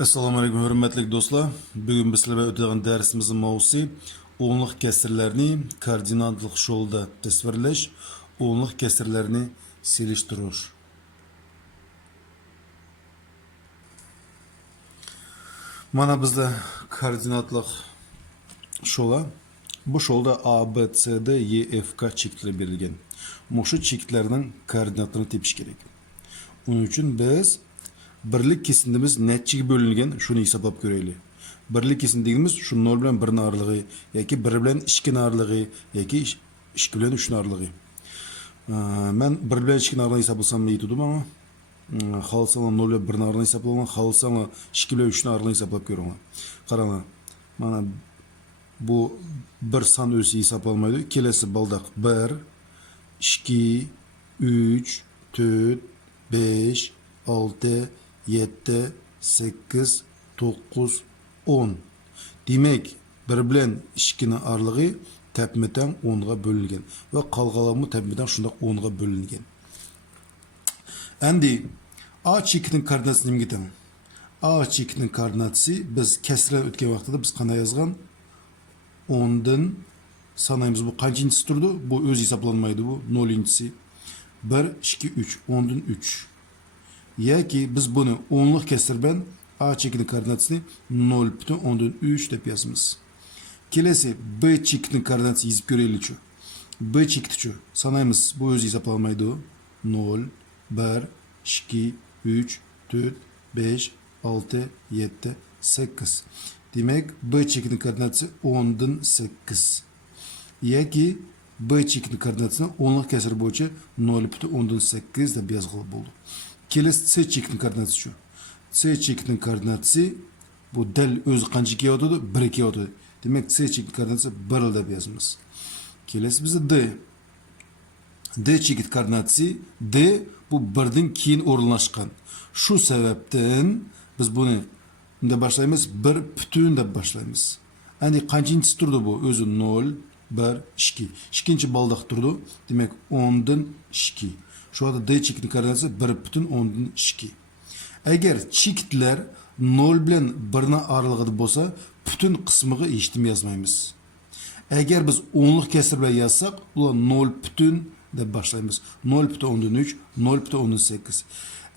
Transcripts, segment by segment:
Assalomu alaykum hurmatli do'stlar. Bugun biz sizlarga o'tadigan darsimizning mavzusi o'nliq kasrlarni koordinatlik yo'lda tasvirlash, o'nliq kasrlarni selishtirish. Mana bizda koordinatlik yo'la bu yo'lda A, B, C, D, E, F, K cheklar berilgan. Shu cheklarning koordinatlarini tepish kerak. Onun uchun biz birlik kesimimiz neçiga bölüngen şunu hesaplap göreylik. Birlik kesim dediğimiz şu 0 bilen 1'nin aralığı, yoki 1 bilen 2'nin aralığı, yoki 2 bilen 3'nin aralığı. Ben 1 bilen 2'nin aralığını hesaplasam iyi tutum ama xalsana 0 bilen 1'nin aralığını hesaplama, xalsana 2 bilen 3'nin aralığını hesaplap görüyorum. Qarana. Mana bu bir san ölçüsü hesaplanmaydı. Kelesi baldak 1, 2, 3, 4, 5, 6, 7, 8, 9, 10. Demek 1 bilen 2'nin aralığı tepmeden 10'a bölüngen. Ve kalgalamı tepmeden şunda 10'a bölüngen. Endi A çekinin koordinatını nime geten? A çekinin koordinatı biz kesirlen ötken vaqtida biz qanday yazgan? 10'dan sanayımız bu kaçıncısı turdu? Bu öz hesaplanmaydı bu. 0'incisi. 1, 2, 3. 10'dan 3. Ya ki biz bunu 10'luk kesirben A çekinin koordinatını 0,10'dan dep yazımız. Kelesi B çekinin koordinatı yazıp göreylik şu. B çekti şu. Sanayımız bu öz hesaplanmaydı o. 0, 1, 2, 3, 4, 5, 6, 7, 8. Demek B çekinin koordinatı 10'dan 8. Ya ki B çekinin koordinatını 10'luk kesir boyunca 0,10'dan 8 dep yazılı buldu. Kelesi C çekinin koordinatı şu. C çekinin koordinatı bu del öz kancı ki otudu? 1 ki otudu. Demek C çekinin koordinatı 1 dep yazımız. Kelesi bize D. D çekinin koordinatı D bu 1'den keyin orunlaşkan. Şu sebepten biz bunu ne başlayımız? 1 bütün dep başlayımız. Yani kancıncısı turdu bu? Özü 0, 1, 2. 2. baldak turdu. Demek 10'dan 2. Şu anda D çekinin koordinatı 1 bütün 10'dan 2. Eğer çekitler 0 bilen 1'nin aralığıda bolsa, bütün kısmını eşitim yazmayımız. Eğer biz 10'luk kesir bilen yazsak, ulan 0 bütün de başlayımız. 0 bütün 10'dan 3, 0 bütün 10'dan 8.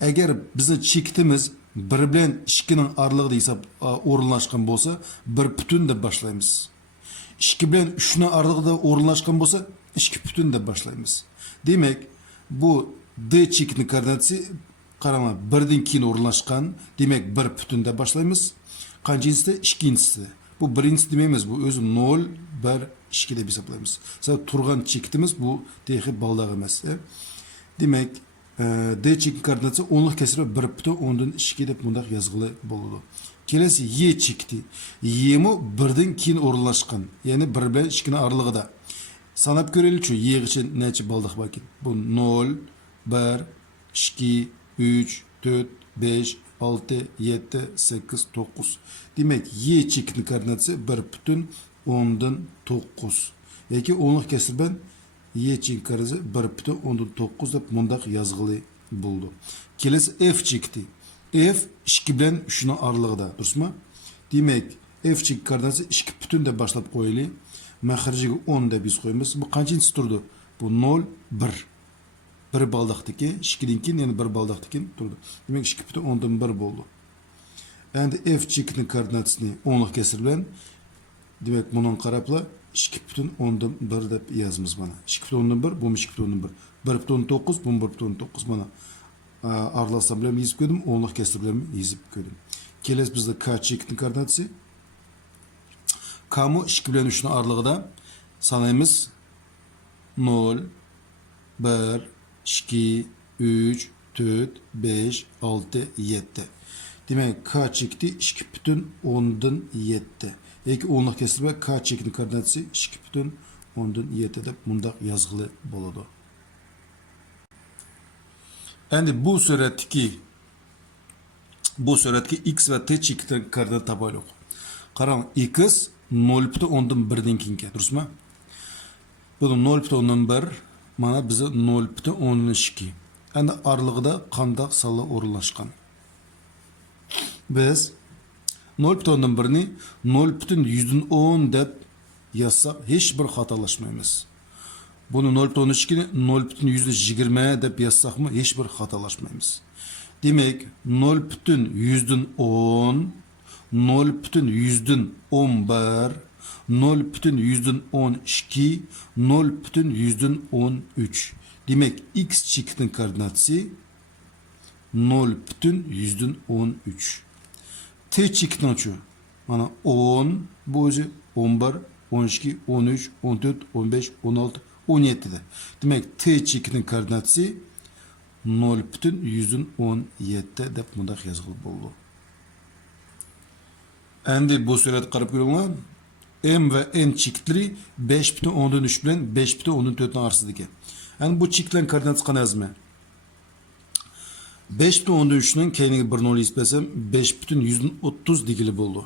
Eğer bizim çekitimiz 1 bilen 2'nin aralığıda hesap orunlaşkan bolsa, 1 bütün de başlayımız. 2 bilen 3'nin aralığıda orunlaşkan bolsa, 2 bütün de başlayımız. Demek bu D çekinin koordinatı qarama 1'den keyin orunlaşkan. Demek 1 bütün de başlayımız. Kancıncısı da 2'ncisi. Bu birincisi demeyimiz. Bu özü 0, 1, 2 dep hesaplayımız. Zaten turgan çekitimiz bu tehi baldağı emas. Demek D çekinin koordinatı 10'luk kesir 1 bütün 10'dan 2 dep mundaq yazgılı boludu. Kelesi Y çekti. Y'mu 1'den keyin orunlaşkan. Yani 1 bilen 2'nin aralığıda. Sanap göreylik şu Y için neçe baldak bakin. Bu 0, 1, 2, 3, 4, 5, 6, 7, 8, 9. Demek Y çekinin koordinatı 1 bütün 10'dan 9. Yoki 10'luk kesir ben Y çekin koordinatı 1 bütün 10'dan 9 dep mundaq yazgılı buldu. Kelesi F çekti. F 2 bilen 3'nin aralığıda. Dursunma? Demek F çekin koordinatı 2 bütün de başlap koyaylı. Mahriciga 10 dep biz koyamiz. Bu kaçıncısı turdu? Bu 0, 1. 1 baldaktaki, 2'den keyin yani 1 baldaktaki turdu. Demek 2 bütün 10'dan 1 boldu. Endi F çekinin koordinatını 10'luk kesir bilen demek bunun qarapla 2 bütün 10'dan 1 dep yazımız bana. 2 bütün 10'dan 1, bu 2 bütün 10'dan 1. 1 bütün 9, bu 1 bütün 9 bana. Arlasam bilen yazıp koydum, 10'luk kesir bilen yazıp koydum. Keles bizde K çekinin koordinatı. K'mu 2 bilen 3'ün aralığıda sanayımız 0, 1, 2, 3, 4, 5, 6, 7. Demek K çekti 2 bütün 10'dan 7. Yoki 10'luk kesirbe K çekinin koordinatı 2 bütün 10'dan 7 dep mundaq yazgılı boludu. Endi bu suratki X ve T çekinin koordinatı tabaylık. Qarang, X 0 bütün 10'dan 1'den keyinki, durusma? Bu 0 bütün 10'dan 1, mana bize 0 bütün 10'dan 2. Endi aralığıda qandaq salla orunlaşkan. Biz 0,1'ni 0,10 deb yazsak hiç bir hatalaşmaymiz. Bunu 0,12'ni 0,20 deb yazsak mı hiç bir hatalaşmaymiz. Demek 0,10, 0,11, 0,12, 0,13. Demek x çiftinin koordinatı 0,13. T çiftinin şu. Mana 10, bu özü 11, 12, 13, 14, 15, 16, 17 de. Demek T çiftinin koordinatı 0,117 deb mundaq yazılıb oldu. Endi bu surat qarab ko'ringlar. M ve N çiftleri 5,13 bilan 5,14 arasındaki. Yani bu çiftlerin koordinatı qanday yazma? 5,13'nin keyniga 1 0 isbesem 5,130 degili bo'ldi.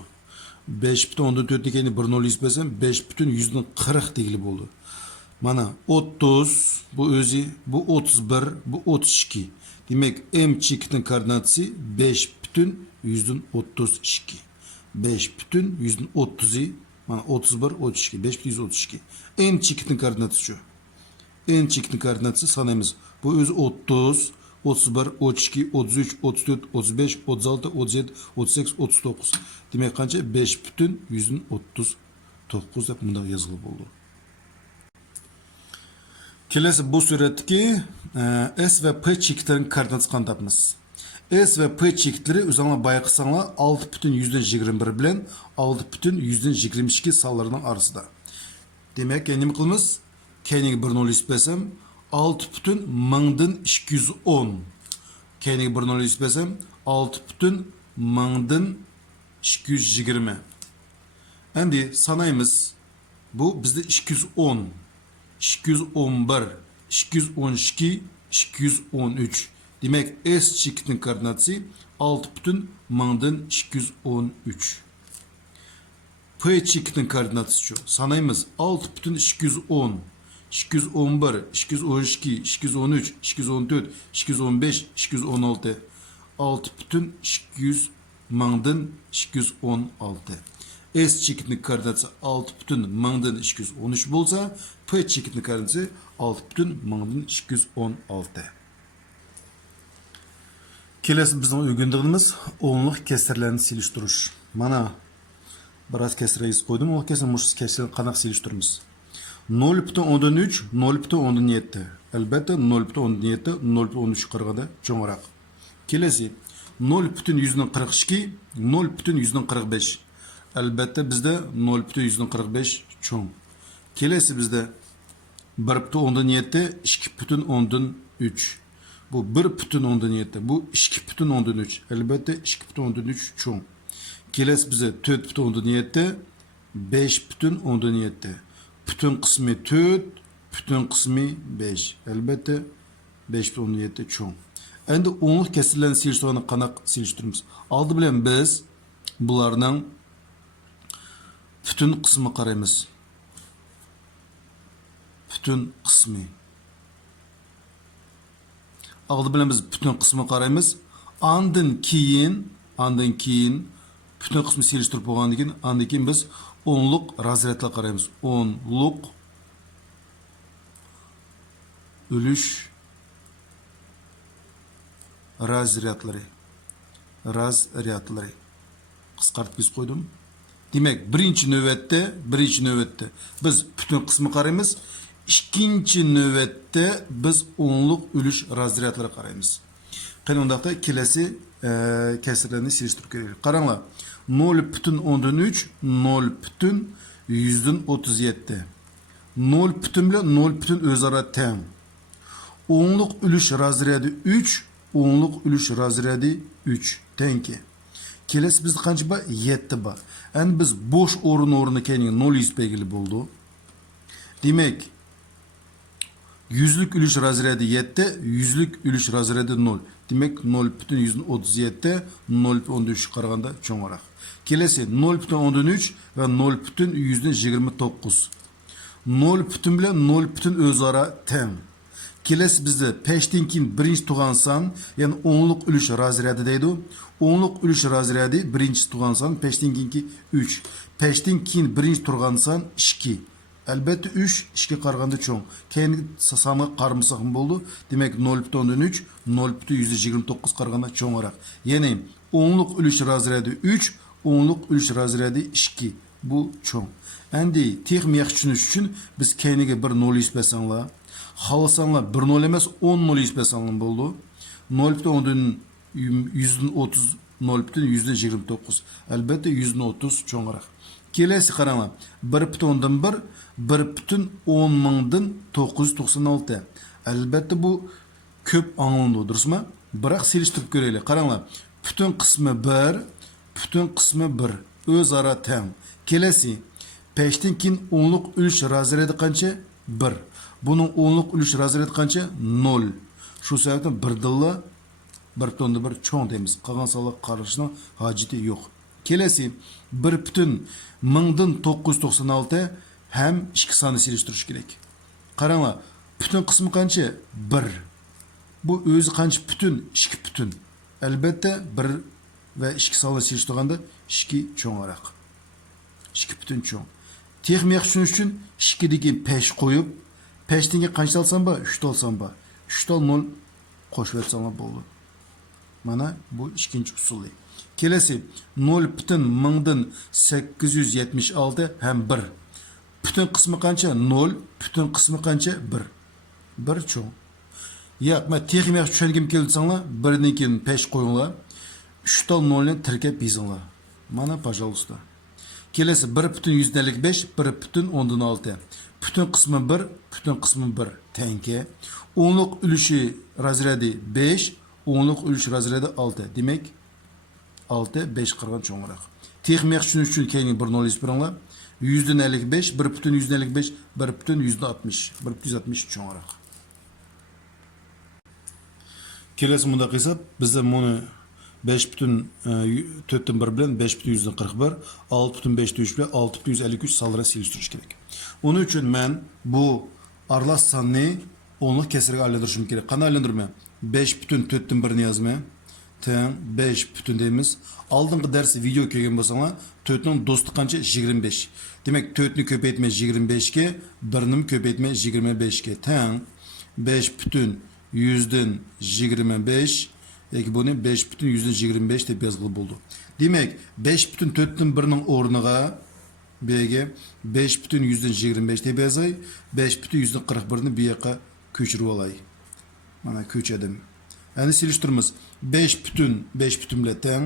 5,14 keyniga 1 0 isbesem 5,140 degili bo'ldi. Mana 30 bu özü, bu 31, bu 32. Demek M çiftinin koordinatı 5,132. 5,130, mana 31, 32, 5,132. N çiftinin koordinatı şu. N çiftinin koordinatı sanayımız. Bu özü 30, 31, 32, 33, 34, 35, 36, 37, 38, 39. Demek kança 5,139 deb bunda yazılıb oldu. Kelesi bu suretki S ve P çiftlerin koordinatı qandapmiz. S ve P çiftleri özüne bayaqsanlar 6,121 bilen 6,122 sallarının arasında. Demek ki nima qilamiz? Keyniga 1 0 isbesem 6,210. Keyniga 1 0 isbesem 6,220. Endi sanayımız bu bizde 210, 211, 212, 213. Demek S çiftinin koordinatı 6,213. P çiftinin koordinatı şu. Sanayımız 6,210, 211, 212, 213, 214, 215, 216. 6,216. S çiftinin koordinatı 6,213 bolsa, P çiftinin koordinatı 6,216. Kelesi bizden öğrendiğimiz onluk kesirlerini siliştiriş. Mana biraz kesirleyiz koydum. O kesirlerini kanak siliştirimiz. 0,13, 0,17. Elbette 0,17, 0,13 qaraganda çoğarak. Kelesi 0,142, 0,145. Elbette bizde 0,145 çoğun. Kelesi bizde 1,17, 2,13. Bu 1,17, bu 2,13. Elbette 2,13 çoğun. Kelesi bize 4,17, 5,17. Bütün kısmı 4, bütün kısmı 5. Elbette 5,17 çoğun. Endi onluk kesirlerini siliştireni qanak siliştirimiz. Aldı bilen biz bularning bütün kısmı qaraymiz. Bütün kısmı. Aldı bilen biz bütün kısmı qaraymiz. Andın keyin bütün kısmı siliştirip bolgandan keyin andan keyin biz onluk razryatlar qaraymiz. Onluk ülüş razryatları. Qısqartib biz koydum. Demek birinci növbette biz bütün kısmı qaraymiz. İkinci növbette biz onluk ülüş razryatları qaraymiz. Qani ondaqda kelesi kesirlerini siliştirib kerak. Qaranglar. 0,13, 0,137. 0 bilan 0 özara teng. Onluk ülüş razredi 3, onluk ülüş razredi 3 tenki. Kelesi biz qancha ba 7 ba. Yani biz boş o'rni keyin 0 yuz belgili bo'ldi. Demek yüzlük ülüş razredi 7, yüzlük ülüş razredi 0. Demek 0,137, 0,13 qaraganda çoğarak. Kelesi 0,13 ve 0,129. 0 bilan 0 özara teng. Kelesi bizde peşten keyin birinchi tug'an son, ya'ni o'nliq ulush razryadi deydi. O'nliq ulush razryadi birinchi tug'an son, peşten keyinki 3. Peşten keyin birinchi turgan son 2. Albatta 3 2 qaraganda cho'ng. Keyin songa qarmasak bo'ldi. Demak 0.3, 0.129 qaraganda cho'ngroq. Ya'ni o'nliq ulush razryadi 3, o'nliq ulush razryadi 2. Bu cho'ng. Endi texnik yaxshi tushunish uchun biz keyniga bir 0 yozsanglar, xalasanlar 1 0 emas 10 0 yozsanglar bo'ldi. 0.10 130 0.129. Albatta 130 cho'ngroq. Kelesi qaranglar. 1.1 1.10 mingdan 996. Albatta bu ko'p anglandi, durustmi? Biroq selishtirib ko'raylik. Qaranglar. Butun qismi 1, butun qismi 1 o'zaro teng. Kelesi peşten keyin o'nliq ulush razryadi qancha? 1. Buning o'nliq ulush razryadi qancha? 0. Shu sababdan 1 dilla 1.1 cho'ng deymiz. Qolgan sonlar qarashning hojati yo'q. Kelesi 1.1000dan 996 hem 2 sonni selishtirish kerak. Qaranglar, butun qismi qancha? 1. Bu o'zi qancha butun? 2 butun. Albatta 1 va 2 sonni selishtirganda 2 cho'ngroq. 2 butun cho'ng. Texnik tushunish uchun 2 degan pesh qo'yib, peshtinga qancha olsam ba? 3 olsam ba? 3 tal 0 qo'shib o'tsanglar bo'ldi. Mana bu ikkinchi usuli. Kelesi 0.1000dan 876 hem 1. Bütün kısmı qancha? 0. Bütün kısmı qancha? 1. 1 cho'ng. Yo'q, men texnik tushungim keldirsanglar, birdan keyin pesh qo'yinglar. 3 tal 0 ni tirkab yozinglar. Mana, пожалуйста. Kelesi 1.155, 1.16. Bütün kısmı 1, bütün kısmı 1 tenge. O'nliq ulushi razryadi 5, o'nliq ulush razryadi 6. Demek 6 5 qirg'in cho'ngroq. Texnik tushunish uchun keyin 1 0 yozinglar. 155, 1.155, 1.160, 1.160 cho'ngroq. Kelesi bunda qilsak, bizda buni 5.4 bilan 5.141, 6.503 bilan 6.153 sonlara selishtirish kerak. Onun uchun men bu aralash sonni o'nliq kesirga aylantirishim kerak. Qanday aylantirman? 5.4 ni yozman. Teng 5 butun deymiz. Oldingi dars video ko'rgan bo'lsanglar, 4 ning do'sti qancha? 25. Demak 4 ni ko'paytmay 25 ga, 1 ni ko'paytmay 25 ga teng 5 butun 100dan 25 yoki buni 5 butun 100dan 25 deb yozg'ili bo'ldi. Demak 5 butun 4 dan 1 ning o'rniga bega 5 butun 100dan 25 deb yozay, 5 butun 100dan 41 ni bu yoqqa ko'chirib olay. Mana ko'chadim. Yani silishtirimiz 5 bütün bilan teng.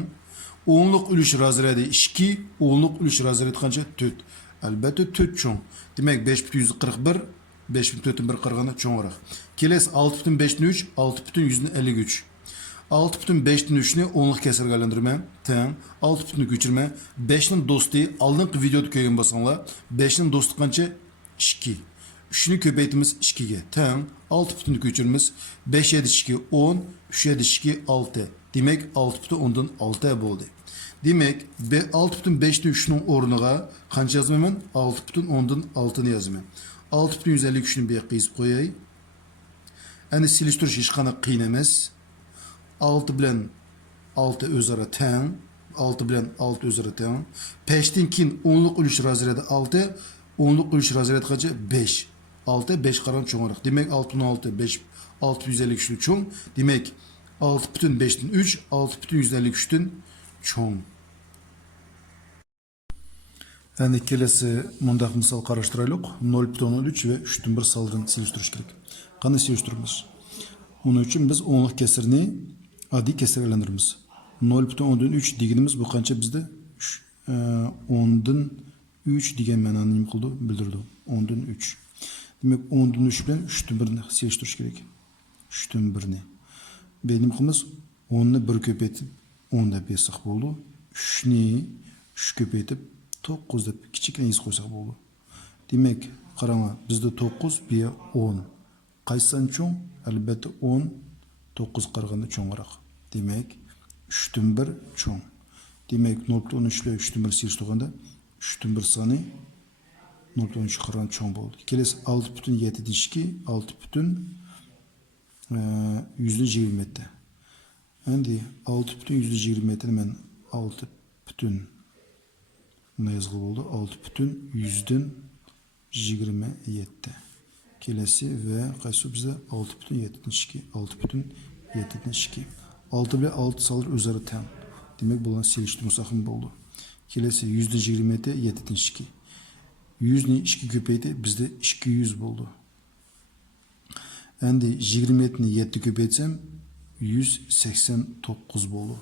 O'nliq ulush razryadi 2, o'nliq ulush razryadi qancha? 4. Albatta 4 cho'ng. Demak 5.141, 5.4 qaraganda cho'ngroq. Kelesi 6.503, 6.153. 6.503 ni o'nliq kesirga aylantirman. Teng. 6 ni ko'chirma. 5 ning do'sti, oldingi videoda ko'rgan bo'lsanglar, 5 ning do'sti qancha? 2. 3 ni ko'paytimiz 2 ga teng. 6 ni ko'chirimiz 5 7 2 10, 3 7 2 6. Demek 6.10dan 6 bo'ldi. Demek 6.5 ning o'rniga qancha yozaman? 6.10dan 6 ni yozaman. 6.153 ni bu yoqqa yozib qo'yay. Endi selishtirish hech qanday qiyin emas. 6 bilan 6 o'zaro teng. 6 bilan 6 o'zaro teng. Peshdan keyin o'nliq ulush razryadi 6, o'nliq ulush razryadi qancha? 5. 6 5 qaran cho'ngroq. Demek 6.6 5 653 cho'ng. Demek 6.5dan 3, 6.153 dan cho'ng. Endi kelesi mundaq misol qarashtiraylik. 0.13 ve 3.1 sonlarni selishtirish kerak. Qanday selishtiramiz? Onun uchun biz o'nliq kesirni oddiy kesirga aylantiramiz. 0.13 deganimiz bu qancha bizda? 10dan 3 degan ma'noni nima qildi? Bildirdi. 10dan 3. Demek 10'dan 3 bilen 3'ten 1'ni selishtirish kerak. 3'ten 1'ni. Benim qilimiz 10'ni 1 ko'paytib 10 deb yozsak bo'ldi. 3'ni 3 ko'paytib 9 deb kichikroq yozib qo'ysak bo'ldi. Demek qaranglar, bizda 9 bu 10. Qaysidan cho'ng? Albatta 10 9 qaraganda cho'ngroq. Demek 3'ten 1 cho'ng. Demek 0.13 ile 3'ten 1 selishtirganda 3'ten 1 soni 0.13 qaraganda cho'ng bo'ldi. Kelesi 6.7 2, 6.7 %27. Endi 6,27 men 6 бүтін мына yazılı oldu. 6,27. Kelesi ve qaysı bizde 6,7. 6,7. 6 bile 6 salır özarı tem. Demek bulan seliştirme sakın oldu. Kelesi %27 7,2. 100 ni 2 köpeydi bizde 200 oldu. Endi 27 ni 7 köpeytsem 189 oldu.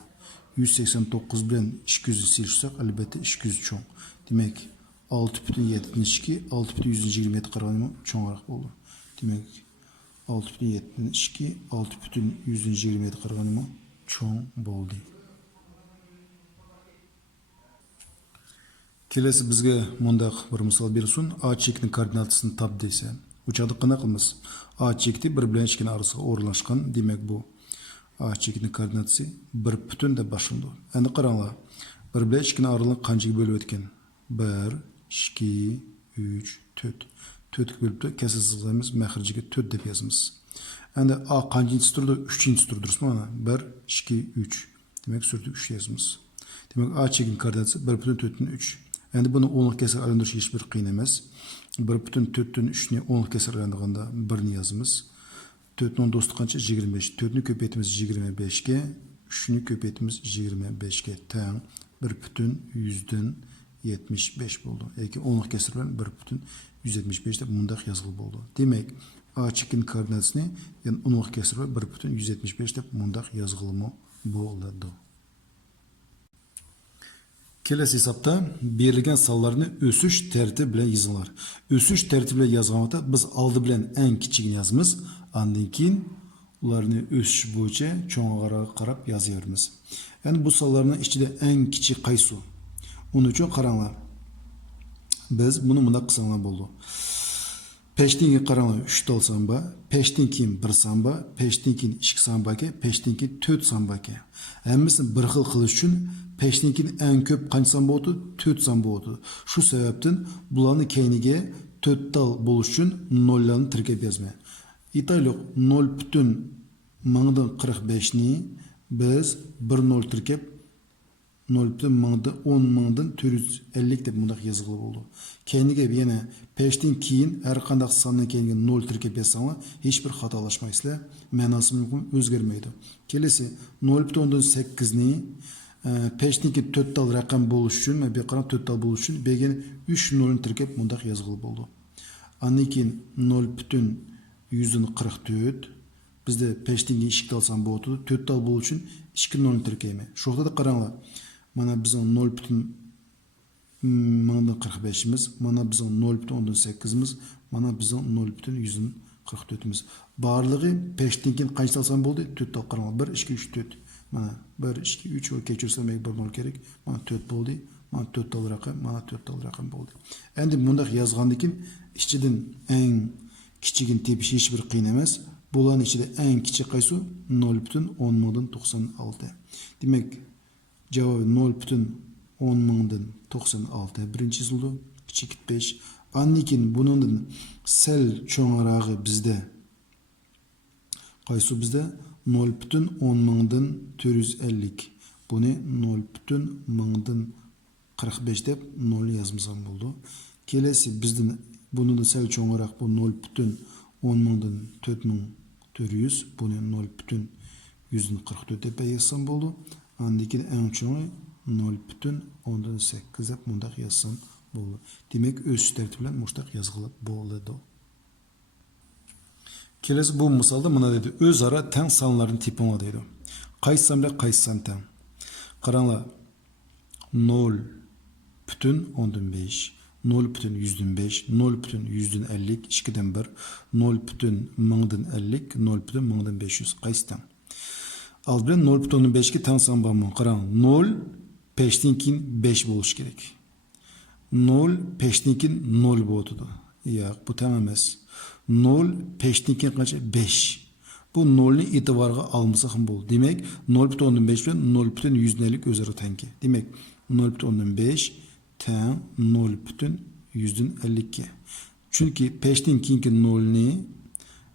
189 bilen 200'ü silişsek elbette 200 çoğun. Demek 6,7 6,127 qaraganda çoğunroq oldu. Demek 6,7 6,127 qaraganda çoğun oldu. Kelesi bizge mundaq bir misal bersin. A çekinin koordinatısını tap dese. Uçaqda qana qılmız. A çekti bir bilen 2'nin arasında orunlaşqan. Demek bu A çekinin koordinatысы 1 бүтін de başında. Endi qaranglar. 1 bilen 2'nin aralığını qanchaga bölüp etken? 1, 2, 3, 4. 4'e bölüp de kesir sızlayımız məxrijiga 4 dep yazımız. Endi A qanchinchisi turdi? 3-chi turdi. Durustmi mana? 1, 2, 3. Demek sürdü 3 yazımız. Demek A çekinin koordinatысы 1,4'ten 3. Endi buni 10'lik kesir aylantirish hech bir qiyin emas. 1,4'ten 3'ni 10'lik kesir aylantirganda 1'ni yazımız. 4'ün dostu qancha? 25. 4'nü köpeytimiz 25'ge, 3'nü köpeytimiz 25'ge teng 1,175 bo'ldi. Yoki 10'lik kesir bilan 1,175 deb mundaq yazılıb bo'ldi. Demek A çekin koordinatısını yani 10'lik kesir bilan 1,175 deb mundaq yazılımı bo'ladi. Kelesi hesapta berilgen sallarını ösüş tertibi bilen yazılar. Ösüş tertibi bilen yazganda biz aldı bilen en kiçigini yazımız. Andan keyin ularni ösüş bo'yicha cho'ng'ara qarab yozyapmiz. Yani bu sallarning ichida eng kichik qaysi? Uning uchun qaranglar. Biz buni bunda qilsanglar bo'ldi. Peşten qaranglar 3 tal samba, peşten keyin 1 samba, peşten keyin 2 samba ke, peşten keyin 4 samba ke. Hammasini bir xil qilish uchun peşten keyin eng ko'p qancha samba bo'ldi? 4 samba bo'ldi. Shu sababdan bularni keyniga 4 tal bo'lish uchun nollarni tirkab yozma. İtalyak 0,45'ni biz 1 nol tirkep 0,10'dan 450 deb mundaq yazılı oldu. Kendiga yana peşten keyin har qanday sondan keyin 0 tirkep yazsanglar hech bir xatolaşmaysizlar. Ma'nosi mumkin o'zgarmaydi. Kelesi 0,8 ni peşten keyin 4 tal raqam bo'lish uchun, men bir qarab 4 tal bo'lish uchun begin 3 nolni tirkep mundaq yazılı oldu. Andan keyin 0,144 bizde peşten keyin 2 tal san bo'ldi. 4 tal bo'lish uchun 2 nolni tirkaymi. Şoxda da qaranglar. Mana bizning 0,45'imiz, mana bizning 0,18'imiz, mana bizning 0,144'imiz. Barlığı peşten keyin qancha tal san bo'ldi? 4 tal qaranglar. 1, 2, 3, 4. Mana 1, 2, 3 va kechirsam 1 nol kerak. Mana 4 bo'ldi. Mana 4 tal raqam, mana 4 tal raqam bo'ldi. Endi bundaq yozgandan keyin ichidan eng kichigini tepish hech bir qiyin emas. Bularning ichida eng kichik qaysi? 0,1096. Demek cevabı 0,1096. Birinchi yazıldı. Kichik 5. Annikin bunun sel çoğunarağı bizde. Qaysi bizde? 0,10,450. Bunu 0,1045 deb 0 yazmazam oldu. Kelesi bizden bunun sel çoğunarağı bu 0,10,400. Bunu 0,144 deb yazsam oldu. Andikin en çoğu 0,18 deb mundaq yazsam bo'ldi. Demek ösüş tertibi bilan muştaq yazılıb bo'ladi. Kelesi bu misalda mana dedi. Özara teng sonlarning tipini deydi. Qaysi son bilan qaysi son teng? Qaranglar. 0,5, 0,105, 0,150, 2'den 1, 0,1050, 0,1500 qaysi teng? Al bilen 0,15'ga teng son bormi? Qarang, 0 peşten keyin 5 bo'lish kerak. 0 peşten keyin 0 bo'ladi. Yo'q, bu teng emas. 0 peşten keyin qancha? 5. Bu 0'ni e'tiborga almasak ham bo'ldi. Demak, 0,15 bilan 0,150 o'zaro teng. Demak, 0,15 teng 0,150 ga. Chunki peşten keyingi 0'ni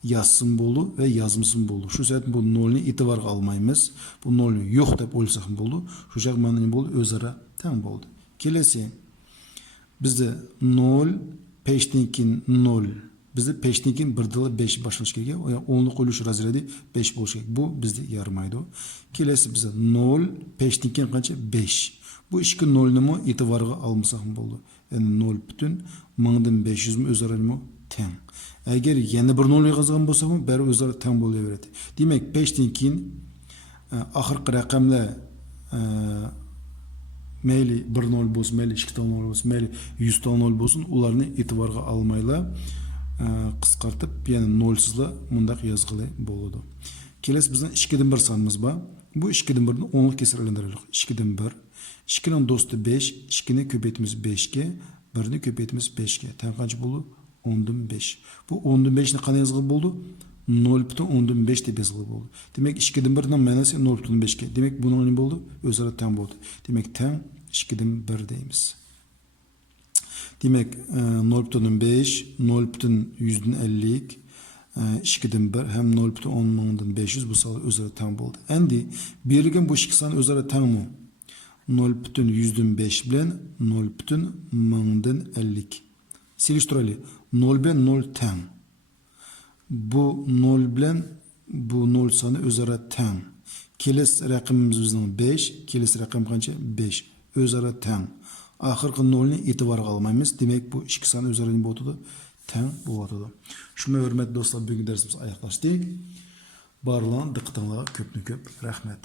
yazsın bolu ve yazmısın bolu. Şu sebepten bu nolni itibarga almaymiz. Bu nolni yok dep oylasak bolu. Şu şak mana ne bolu? Özara teng boldu. Kelesi bizde 0 peştinkin 0. Bizde peştinkin 1/5 başlamış gerek. Yani 10'luk oluş razredi 5 boluş gerek. Bu bizde yarmaydı. Kelesi bizde 0 peştinkin kança 5. Bu iki nolni mu itibarga almasak mı boldu? Yani 0 bütün 1500 mü özara mı teng. Eğer yeni bir nol yazgan bolsa mı bari özara teng bolaveradi. Demek 5'ten keyin ahirki rakamlar meyli 1 nol bolsun, meyli 2 tane nol bolsun, meyli 100 tane nol bolsun, ularni itibarga almayla qisqartib, yani nolsizla mundaq yazgılı boludu. Keles bizden 2'den 1 sanımız var. Bu 2'den 1'ni 10'luk kesirlendirelim. 2'den 1. 2'nin dostu 5, 2'ni köpeytimiz 5'ke, 1'ni köpeytimiz 5'ke. Teng qancha boldu? 10'dan 5. Bu 10'dan 5'ni qanday yazgılı boldu? 0,10'dan 5 deb yazgılı boldu. Demek 2'den 1'nin manası 0,5'ke. Demek bunun ne boldu? Özara teng boldu. Demek teng 2'den 1 deymiz. Demek 0,5, 0,150, 2'den 1 hem 0,10,500 bu salı özara teng boldu. Endi berilgen bu iki sany özara teng mi? 0,105 bilen 0,1050. Seliştirali 0 bilen 0 teng. Bu 0 bilen bu 0 sany özara teng. Keles rakamımız bizning 5, keles rakam qancha? 5. Özara teng. Ahirki 0'ni itibarga almaymiz. Demek bu iki sany özara ne boladi? Teng boladi. Şuna hörmetli dostlar, bugün dersimiz ayaklaştık. Barlan diqqatingizga ko'pni ko'p rahmat.